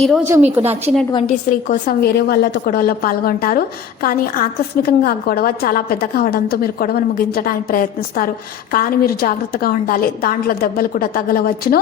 ఈరోజు మీకు నచ్చినటువంటి స్త్రీ కోసం వేరే వాళ్ళతో గొడవలో పాల్గొంటారు. కానీ ఆకస్మికంగా గొడవ చాలా పెద్ద కావడంతో మీరు గొడవను ముగించడానికి ప్రయత్నిస్తారు. కానీ మీరు జాగ్రత్తగా ఉండాలి. దాంట్లో దెబ్బలు కూడా తగలవచ్చును.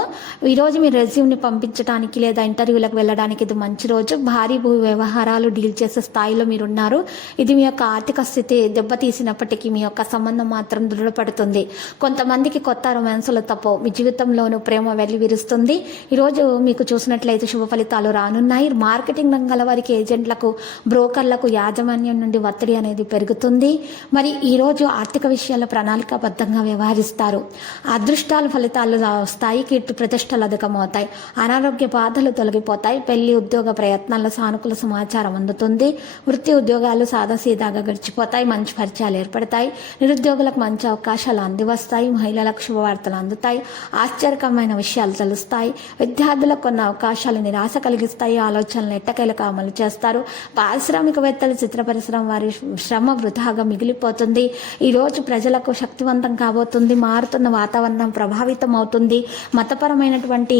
ఈరోజు మీరు రెజ్యూమ్ని పంపించడానికి లేదా ఇంటర్వ్యూలకు వెళ్ళడానికి ఇది మంచి రోజు. భారీ భూ వ్యవహారాలు డీల్ చేసే స్థాయిలో మీరు ఉన్నారు ఇది మీ యొక్క ఆర్థిక స్థితి దెబ్బతీసినప్పటికీ మీ యొక్క సంబంధం మాత్రం దృఢపడుతుంది. కొంతమందికి కొత్త రొమాన్సులు తప్పవు. మీ జీవితంలోనూ ప్రేమ వెళ్ళి విరుస్తుంది ఈరోజు మీకు చూసినట్లయితే శుభ ఫలితాలు రానున్నాయి. మార్కెటింగ్ రంగాల వారికి ఏజెంట్లకు బ్రోకర్లకు యాజమాన్యం నుండి ఒత్తిడి అనేది పెరుగుతుంది. మరి ఈరోజు ఆర్థిక విషయాల్లో ప్రణాళికాబద్ధంగా వ్యవహరిస్తారు. అదృష్టాల ఫలితాలు వస్తాయి. కీర్తి ప్రతిష్టలు అధికమవుతాయి. అనారోగ్య బాధలు తొలగిపోతాయి. పెళ్ళి ఉద్యోగ ప్రయత్నాల్లో సానుకూల సమాచారం అందుతుంది. వృత్తి ఉద్యోగాలు సాదాసీదాగా గడిచిపోతాయి. మంచి పరిచయాలు ఏర్పడతాయి. నిరుద్యోగులకు మంచి అవకాశాలు అందివస్తాయి. మహిళలకు శుభవార్తలు అందుతాయి. ఆశ్చర్యకరమైన విషయాలు తెలుస్తాయి. విద్యార్థులకు కొన్ని అవకాశాలు నిరాశ కలిగిస్తాయి. ఆలోచనలు ఎట్టకేలకు అమలు చేస్తారు. పారిశ్రామికవేత్తలు చిత్ర పరిశ్రమ వారి శ్రమ వృధాగా మిగిలిపోతుంది. ఈ రోజు ప్రజలకు శక్తివంతం కాబోతుంది. మారుతున్న వాతావరణం ప్రభావితం అవుతుంది మతపరమైనటువంటి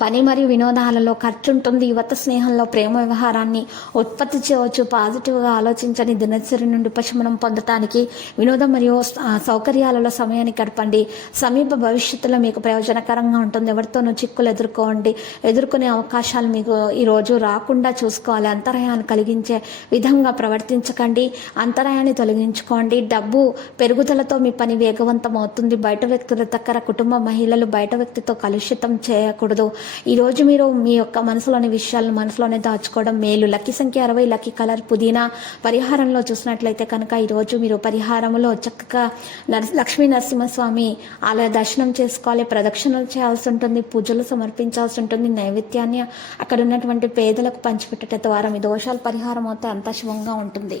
పని మరియు వినోదాలలో ఖర్చు ఉంటుంది యువత స్నేహంలో ప్రేమ వ్యవహారాన్ని ఉత్పత్తి చేయవచ్చు. పాజిటివ్గా ఆలోచించని దినచర్య నుండి ఉపశమనం పొందటానికి వినోదం మరియు సౌకర్యాలలో సమయాన్ని గడపండి. సమీప భవిష్యత్తులో మీకు ప్రయోజనకరంగా ఉంటుంది. ఎవరితోనూ చిక్కులు ఎదుర్కోండి. ఎదుర్కొనే అవకాశాలు మీకు ఈరోజు రాకుండా చూసుకోవాలి. అంతరాయాన్ని కలిగించే విధంగా ప్రవర్తించకండి. అంతరాయాన్ని తొలగించుకోండి. డబ్బు పెరుగుదలతో మీ పని వేగవంతం అవుతుంది. బయట వ్యక్తుల దగ్గర కుటుంబ మహిళలు బయట వ్యక్తితో కలుషితం చేయకూడదు. ఈరోజు మీరు మీ యొక్క మనసులోని విషయాలను మనసులోనే దాచుకోవడం మేలు. లక్కీ సంఖ్య అరవై లక్కీ కలర్ పుదీనా పరిహారంలో చూసినట్లయితే కనుక ఈరోజు మీరు పరిహారంలో చక్కగా నరస్ లక్ష్మీ నరసింహస్వామి ఆలయ దర్శనం చేసుకోవాలి ప్రదక్షిణలు చేయాల్సి ఉంటుంది పూజలు సమర్పించాల్సి ఉంటుంది నైవేద్యాన్ని అక్కడ ఉన్నటువంటి పేదలకు పంచిపెట్టట ద్వారా మీ దోషాలు పరిహారం అవుతే అంత శుభంగా ఉంటుంది.